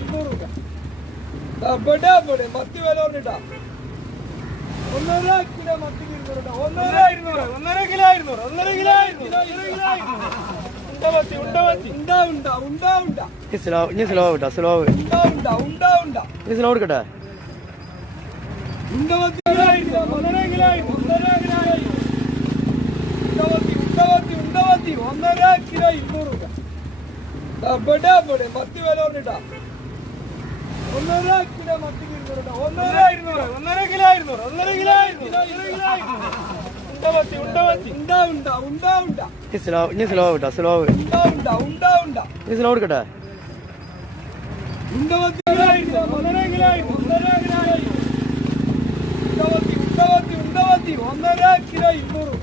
200 രൂപ. ഇവിടെ മത്തി വില പറഞ്ഞിട്ടാ 1.5 കിലോ മത്തിക്ക് 200 രൂപ. 1.5 കിലോ 200. 1.5 കിലോ 200. സ്ലോ കിട്ടാ സ്ലോ എടുക്കട്ടെ. മത്തി വില പറഞ്ഞിട്ടാ 1.5 കിലോ മത്തിക്ക് 200 രൂപ. 1.5 കിലോ 200. സ്ലോ കിട്ടാ സ്ലോ എടുക്കട്ടെ. കിലോ 200.